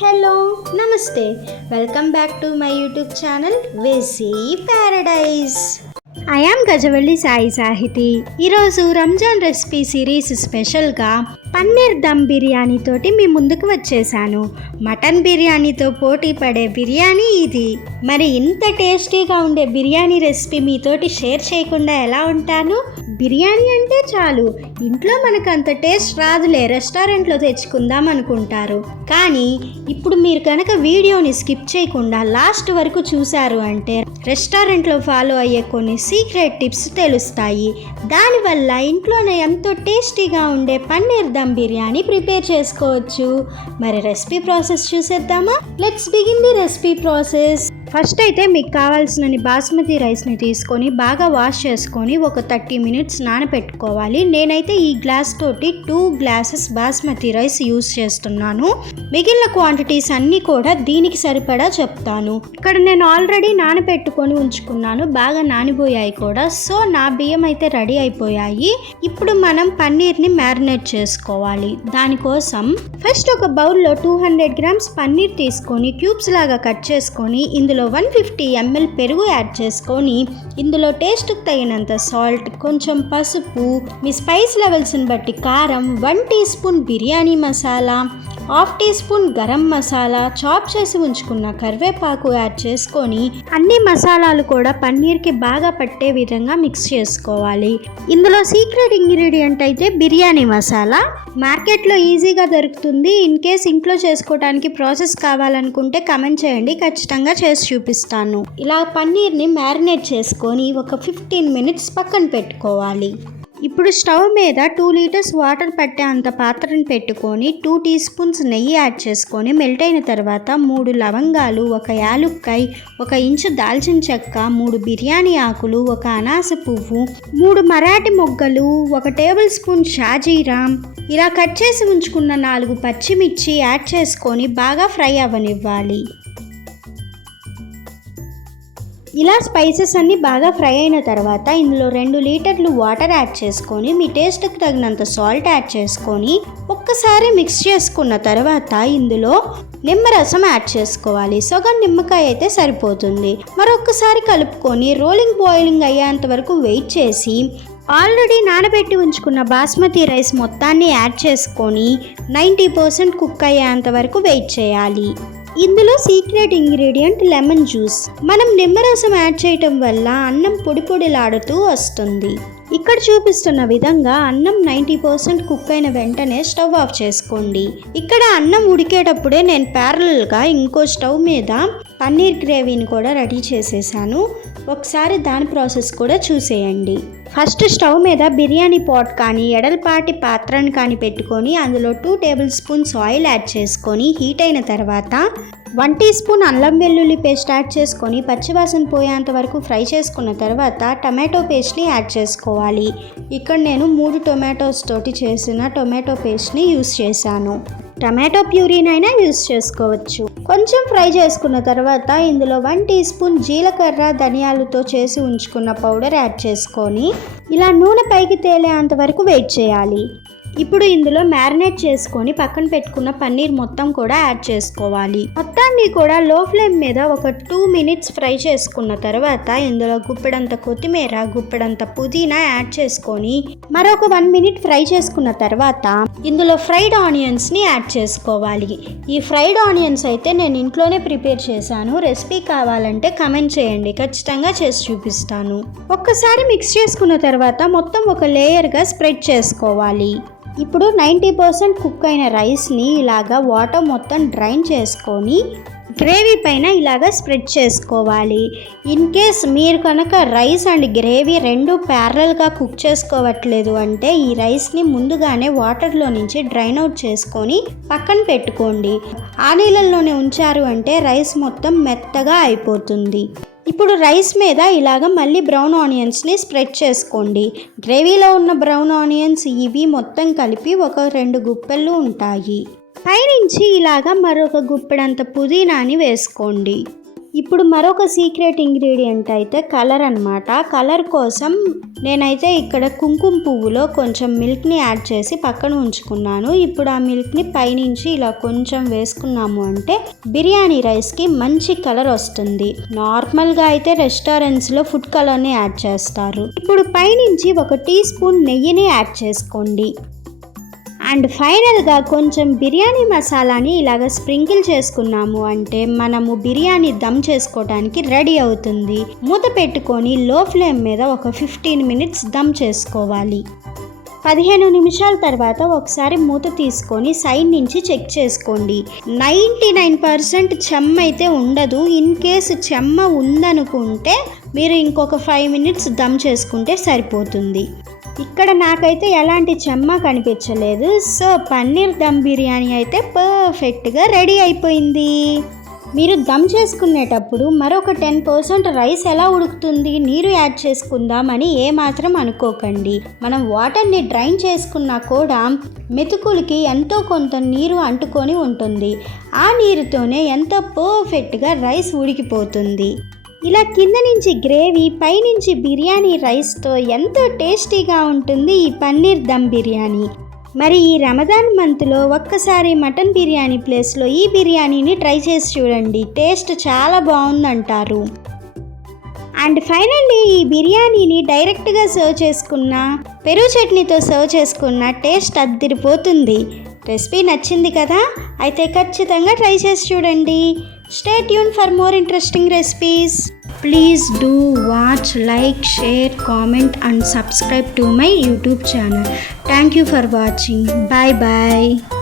Hello నమస్తే, welcome back to my YouTube channel వెసీ paradise. I am Gajavalli Sai Sahiti. ఈరోజు Ramzan recipe series స్పెషల్గా పన్నీర్ దమ్ బిర్యానీ తోటి మీ ముందుకు వచ్చేసాను. మటన్ బిర్యానీతో పోటీ పడే బిర్యానీ ఇది. మరి ఇంత టేస్టీగా ఉండే బిర్యానీ రెసిపీ మీతోటి షేర్ చేయకుండా ఎలా ఉంటాను? బిర్యానీ అంటే చాలు, ఇంట్లో మనకు అంత టేస్ట్ రాదులే, రెస్టారెంట్లో తెచ్చుకుందాం అనుకుంటారు. కానీ ఇప్పుడు మీరు కనుక వీడియోని స్కిప్ చేయకుండా లాస్ట్ వరకు చూశారు అంటే రెస్టారెంట్లో ఫాలో అయ్యే కొన్ని సీక్రెట్ టిప్స్ తెలుస్తాయి. దానివల్ల ఇంట్లోనే ఎంతో టేస్టీగా ఉండే పన్నీర్ దమ్ బిర్యానీ ప్రిపేర్ చేసుకోవచ్చు. మరి రెసిపీ ప్రాసెస్ చూసేద్దామా? Let's begin the recipe process. First అయితే మీకు కావాల్సిన బాస్మతి రైస్ని తీసుకొని బాగా వాష్ చేసుకొని ఒక 30 మినిట్స్ నానబెట్టుకోవాలి. నేనైతే ఈ గ్లాస్ తోటి 2 గ్లాసెస్ బాస్మతి రైస్ యూస్ చేస్తున్నాను. మిగిలిన క్వాంటిటీస్ అన్నీ కూడా దీనికి సరిపడా చెప్తాను. ఇక్కడ నేను ఆల్రెడీ నానబెట్టుకొని ఉంచుకున్నాను, బాగా నానిపోయాయి కూడా. సో నా బియ్యం అయితే రెడీ అయిపోయాయి. ఇప్పుడు మనం పన్నీర్ని మ్యారినేట్ చేసుకోవాలి. దానికోసం ఫస్ట్ ఒక బౌల్లో 200 గ్రామ్స్ పన్నీర్ తీసుకొని క్యూబ్స్ లాగా కట్ చేసుకొని ఇందులో 150 ml పెరుగు యాడ్ చేసుకొని ఇందులో టేస్ట్కి తగినంత సాల్ట్, కొంచెం పసుపు, మీ స్పైస్ లెవెల్స్ని బట్టి కారం, 1 teaspoon biryani masala, 1/2 teaspoon garam masala, chop చేసి ఉంచుకున్న కరివేపాకు యాడ్ చేసుకొని అన్ని మసాలాలు కూడా పన్నీర్కి బాగా పట్టే విధంగా మిక్స్ చేసుకోవాలి. ఇందులో సీక్రెట్ ఇంగ్రీడియంట్ అయితే బిర్యానీ మసాలా. మార్కెట్లో ఈజీగా దొరుకుతుంది. ఇన్ కేస్ ఇంట్లో చేసుకోవడానికి ప్రాసెస్ కావాలనుకుంటే కమెంట్ చేయండి, ఖచ్చితంగా చేసి చూపిస్తాను. ఇలా పన్నీర్ని మ్యారినేట్ చేసుకొని ఒక 15 మినిట్స్ పక్కన పెట్టుకోవాలి. ఇప్పుడు స్టవ్ మీద 2 లీటర్స్ వాటర్ పట్టే అంత పాత్రను పెట్టుకొని 2 టీ స్పూన్స్ నెయ్యి యాడ్ చేసుకొని మెల్ట్ అయిన తర్వాత 3 లవంగాలు, 1 యాలుక్కాయ, 1 ఇంచు దాల్చిన చెక్క, 3 బిర్యానీ ఆకులు, 1 అనాస పువ్వు, 3 మరాఠీ మొగ్గలు, 1 టేబుల్ స్పూన్ షాజీరా, ఇలా కట్ చేసి ఉంచుకున్న 4 పచ్చిమిర్చి యాడ్ చేసుకొని బాగా ఫ్రై అవ్వనివ్వాలి. ఇలా స్పైసెస్ అన్నీ బాగా ఫ్రై అయిన తర్వాత ఇందులో 2 లీటర్లు వాటర్ యాడ్ చేసుకొని మీ టేస్ట్కి తగినంత సాల్ట్ యాడ్ చేసుకొని ఒక్కసారి మిక్స్ చేసుకున్న తర్వాత ఇందులో నిమ్మరసం యాడ్ చేసుకోవాలి. సగం నిమ్మకాయ అయితే సరిపోతుంది. మరొక్కసారి కలుపుకొని రోలింగ్ బాయిలింగ్ అయ్యేంత వరకు వెయిట్ చేసి ఆల్రెడీ నానబెట్టి ఉంచుకున్న బాస్మతి రైస్ మొత్తాన్ని యాడ్ చేసుకొని 90% కుక్ అయ్యేంత వరకు వెయిట్ చేయాలి. ఇందులో సీక్రెట్ ఇంగ్రీడియంట్ లెమన్ జ్యూస్. మనం నిమ్మరసం యాడ్ చేయటం వల్ల అన్నం పొడి పొడిలాడుతూ వస్తుంది. ఇక్కడ చూపిస్తున్న విధంగా అన్నం 90% కుక్ అయిన వెంటనే స్టవ్ ఆఫ్ చేసుకోండి. ఇక్కడ అన్నం ఉడికేటప్పుడే నేను ప్యారలల్గా ఇంకో స్టవ్ మీద పన్నీర్ గ్రేవీని కూడా రెడీ చేసేసాను. ఒకసారి దాని ప్రాసెస్ కూడా చూసేయండి. ఫస్ట్ స్టవ్ మీద బిర్యానీ పాట్ కానీ ఎడల్పాటి పాత్రను కానీ పెట్టుకొని అందులో 2 టేబుల్ స్పూన్స్ ఆయిల్ యాడ్ చేసుకొని హీట్ అయిన తర్వాత 1 టీ స్పూన్ అల్లం వెల్లుల్లి పేస్ట్ యాడ్ చేసుకొని పచ్చివాసన పోయేంత వరకు ఫ్రై చేసుకున్న తర్వాత టమాటో పేస్ట్ని యాడ్ చేసుకోవాలి. ఇక్కడ నేను 3 టొమాటోస్ తోటి చేసిన టొమాటో పేస్ట్ని యూస్ చేశాను. టమాటో ప్యూరీనైనా యూస్ చేసుకోవచ్చు. కొంచెం ఫ్రై చేసుకున్న తర్వాత ఇందులో 1 టీ స్పూన్ జీలకర్ర, ధనియాలతో చేసి ఉంచుకున్న పౌడర్ యాడ్ చేసుకొని ఇలా నూనె పైకి తేలేంత వరకు వెయిట్ చేయాలి. ఇప్పుడు ఇందులో మ్యారినేట్ చేసుకొని పక్కన పెట్టుకున్న పన్నీర్ మొత్తం కూడా యాడ్ చేసుకోవాలి. మొత్తాన్ని కూడా లో ఫ్లేమ్ మీద ఒక 2 మినిట్స్ ఫ్రై చేసుకున్న తర్వాత ఇందులో గుప్పెడంత కొత్తిమీర, గుప్పెడంత పుదీనా యాడ్ చేసుకొని మరొక 1 మినిట్ ఫ్రై చేసుకున్న తర్వాత ఇందులో ఫ్రైడ్ ఆనియన్స్ని యాడ్ చేసుకోవాలి. ఈ ఫ్రైడ్ ఆనియన్స్ అయితే నేను ఇంట్లోనే ప్రిపేర్ చేశాను. రెసిపీ కావాలంటే కమెంట్ చేయండి, ఖచ్చితంగా చేసి చూపిస్తాను. ఒక్కసారి మిక్స్ చేసుకున్న తర్వాత మొత్తం ఒక లేయర్గా స్ప్రెడ్ చేసుకోవాలి. ఇప్పుడు 90% కుక్ అయిన రైస్ని ఇలాగా వాటర్ మొత్తం డ్రైన్ చేసుకొని గ్రేవీ పైన ఇలాగా స్ప్రెడ్ చేసుకోవాలి. ఇన్ కేస్ మీరు కనుక రైస్ అండ్ గ్రేవీ 2 ప్యారలల్గా కుక్ చేసుకోవట్లేదు అంటే ఈ రైస్ని ముందుగానే వాటర్లో నుంచి డ్రైన్ అవుట్ చేసుకొని పక్కన పెట్టుకోండి. ఆ నీళ్ళల్లోనే ఉంచారు అంటే రైస్ మొత్తం మెత్తగా అయిపోతుంది. ఇప్పుడు రైస్ మీద ఇలాగ మళ్ళీ బ్రౌన్ ఆనియన్స్ని స్ప్రెడ్ చేసుకోండి. గ్రేవీలో ఉన్న బ్రౌన్ ఆనియన్స్ ఇవి మొత్తం కలిపి ఒక 2 గుప్పెళ్ళు ఉంటాయి. పైనుంచి ఇలాగ మరొక గుప్పెడంత పుదీనాని వేసుకోండి. ఇప్పుడు మరొక సీక్రెట్ ఇంగ్రీడియంట్ అయితే కలర్ అన్నమాట. కలర్ కోసం నేనైతే ఇక్కడ కుంకుమ పువ్వులో కొంచెం మిల్క్ని యాడ్ చేసి పక్కన ఉంచుకున్నాను. ఇప్పుడు ఆ మిల్క్ని పైనుంచి ఇలా కొంచెం వేసుకున్నాము అంటే బిర్యానీ రైస్కి మంచి కలర్ వస్తుంది. నార్మల్గా అయితే రెస్టారెంట్స్లో ఫుడ్ కలర్ని యాడ్ చేస్తారు. ఇప్పుడు పైనుంచి 1 టీ స్పూన్ నెయ్యిని యాడ్ చేసుకోండి. అండ్ ఫైనల్గా కొంచెం బిర్యానీ మసాలాని ఇలాగ స్ప్రింకిల్ చేసుకున్నాము అంటే మనము బిర్యానీ దమ్ చేసుకోవడానికి రెడీ అవుతుంది. మూత పెట్టుకొని లో ఫ్లేమ్ మీద ఒక 15 మినిట్స్ దమ్ చేసుకోవాలి. 15 నిమిషాల తర్వాత ఒకసారి మూత తీసుకొని సైడ్ నుంచి చెక్ చేసుకోండి. 99% చెమ్మ అయితే ఉండదు. ఇన్ కేసు చెమ్మ ఉందనుకుంటే మీరు ఇంకొక 5 మినిట్స్ దమ్ చేసుకుంటే సరిపోతుంది. ఇక్కడ నాకైతే ఎలాంటి చెమ్మ కనిపించలేదు. సో పన్నీర్ దమ్ బిర్యానీ అయితే పర్ఫెక్ట్గా రెడీ అయిపోయింది. మీరు దమ్ చేసుకునేటప్పుడు మరొక 10% రైస్ ఎలా ఉడుకుతుంది, నీరు యాడ్ చేసుకుందామని ఏమాత్రం అనుకోకండి. మనం వాటర్ని డ్రైన్ చేసుకున్నా కూడా మెతుకులకి ఎంతో కొంత నీరు అంటుకొని ఉంటుంది. ఆ నీరుతోనే ఎంతో పర్ఫెక్ట్గా రైస్ ఉడికిపోతుంది. ఇలా కింద నుంచి గ్రేవీ, పైనుంచి బిర్యానీ రైస్తో ఎంతో టేస్టీగా ఉంటుంది ఈ పన్నీర్ దమ్ బిర్యానీ. మరి ఈ రమదాన్ మంత్లో ఒక్కసారి మటన్ బిర్యానీ ప్లేస్లో ఈ బిర్యానీని ట్రై చేసి చూడండి. టేస్ట్ చాలా బాగుందంటారు. అండ్ ఫైనల్లీ ఈ బిర్యానీని డైరెక్ట్గా సర్వ్ చేసుకున్న, పెరుగు చట్నీతో సర్వ్ చేసుకున్న టేస్ట్ అద్దిరిపోతుంది. రెసిపీ నచ్చింది కదా? అయితే ఖచ్చితంగా ట్రై చేసి చూడండి. Stay tuned for more interesting recipes. Please do watch, like, share, comment and subscribe to my YouTube channel. Thank you for watching. Bye bye.